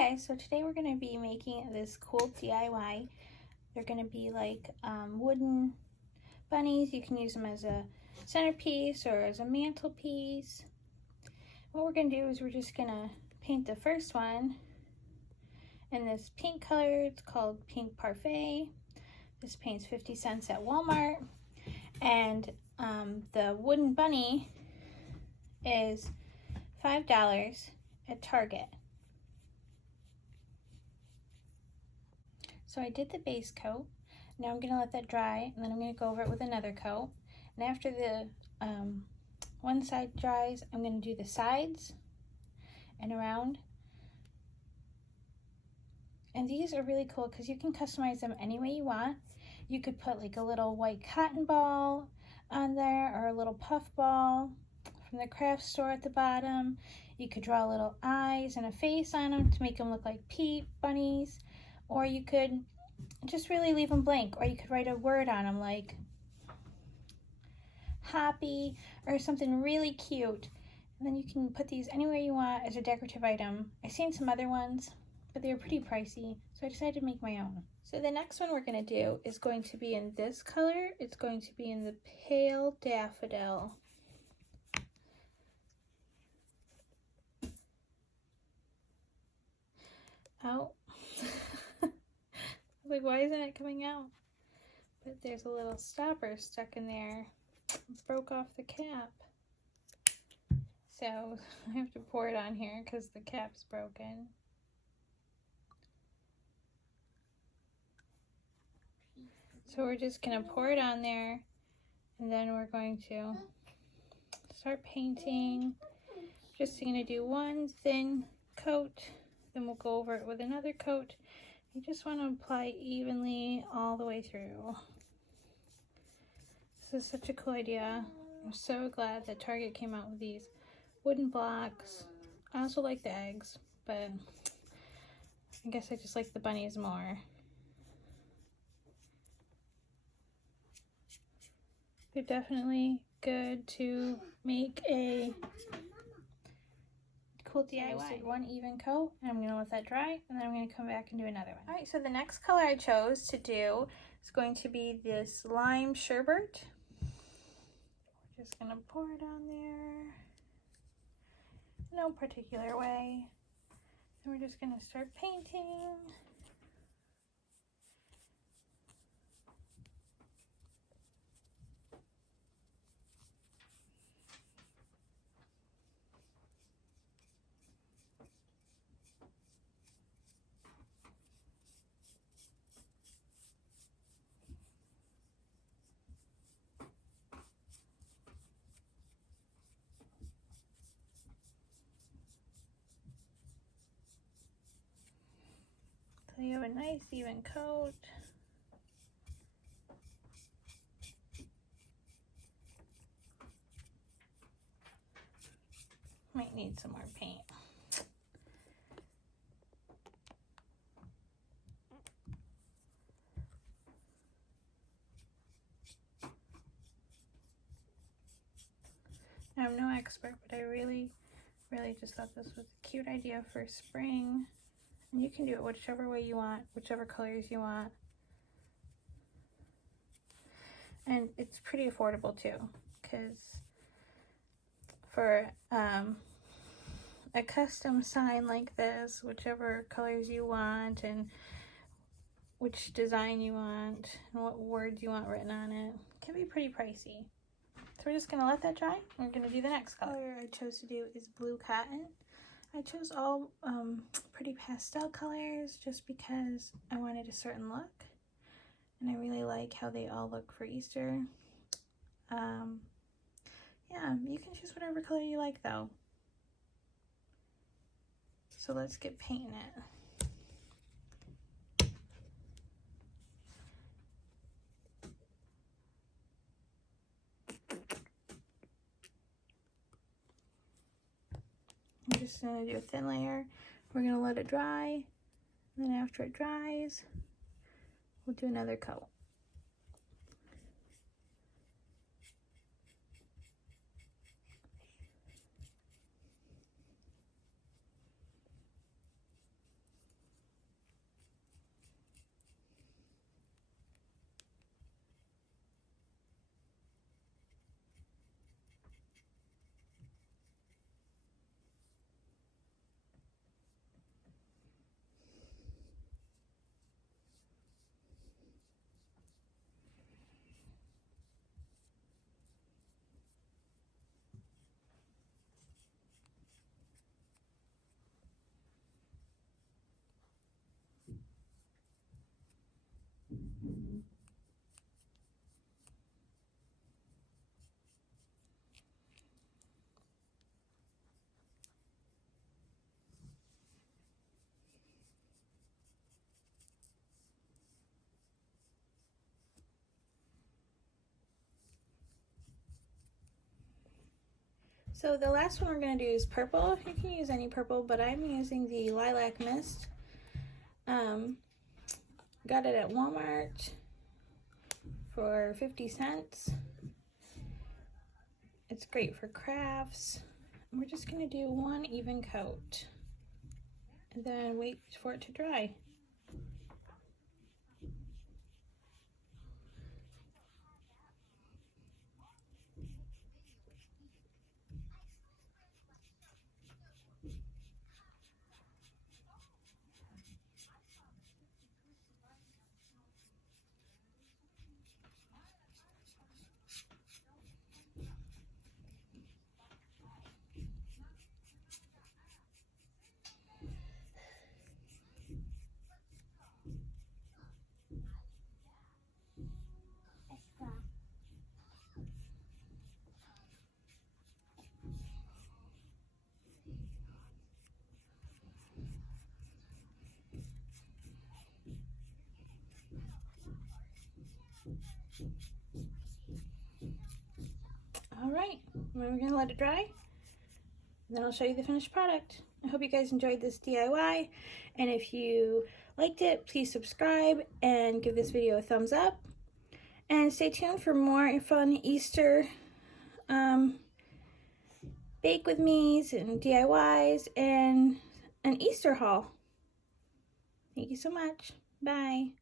Hi guys, so today we're going to be making this cool DIY. They're going to be like wooden bunnies. You can use them as a centerpiece or as a mantelpiece. What we're going to do is we're just going to paint the first one in this pink color. It's called Pink Parfait. This paint's 50 cents at Walmart. And the wooden bunny is $5 at Target. So I did the base coat. Now I'm going to let that dry, and then I'm going to go over it with another coat. And after the one side dries, I'm going to do the sides and around. And these are really cool because you can customize them any way you want. You could put like a little white cotton ball on there or a little puff ball from the craft store at the bottom. You could draw little eyes and a face on them to make them look like Peep bunnies. Or you could just really leave them blank, or you could write a word on them like happy or something really cute. And then you can put these anywhere you want as a decorative item. I've seen some other ones, but they were pretty pricey, so I decided to make my own. So the next one we're going to do is going to be in this color. It's going to be in the pale Daffodil. Oh. Like, why isn't it coming out? But there's a little stopper stuck in there. It broke off the cap. So I have to pour it on here because the cap's broken. So we're just going to pour it on there, and then we're going to start painting. Just going to do one thin coat, then we'll go over it with another coat. You just want to apply evenly all the way through. This is such a cool idea. I'm so glad that Target came out with these wooden blocks. I also like the eggs, but I guess I just like the bunnies more. They're definitely good to make a cool DIY. I did one even coat, and I'm going to let that dry, and then I'm going to come back and do another one. Alright, so the next color I chose to do is going to be this lime sherbet. We're just going to pour it on there. No particular way. And we're just going to start painting. So you have a nice even coat. Might need some more paint. I'm no expert, but I really just thought this was a cute idea for spring. And you can do it whichever way you want, whichever colors you want. And it's pretty affordable too, because for a custom sign like this, whichever colors you want and which design you want and what words you want written on it, can be pretty pricey. So we're just going to let that dry. We're going to do the next color I chose to do is blue cotton. I chose all pretty pastel colors just because I wanted a certain look. And I really like how they all look for Easter. Yeah, you can choose whatever color you like though. So let's get painting it. I'm just going to do a thin layer. We're going to let it dry. And then after it dries, we'll do another coat. So the last one we're going to do is purple. You can use any purple, but I'm using the Lilac Mist. Got it at Walmart for 50 cents. It's great for crafts. We're just going to do one even coat and then wait for it to dry. All right, we're gonna let it dry. Then I'll show you the finished product. I hope you guys enjoyed this DIY, and if you liked it, please subscribe and give this video a thumbs up. And stay tuned for more fun Easter bake with me's and DIYs and an Easter haul. Thank you so much. Bye.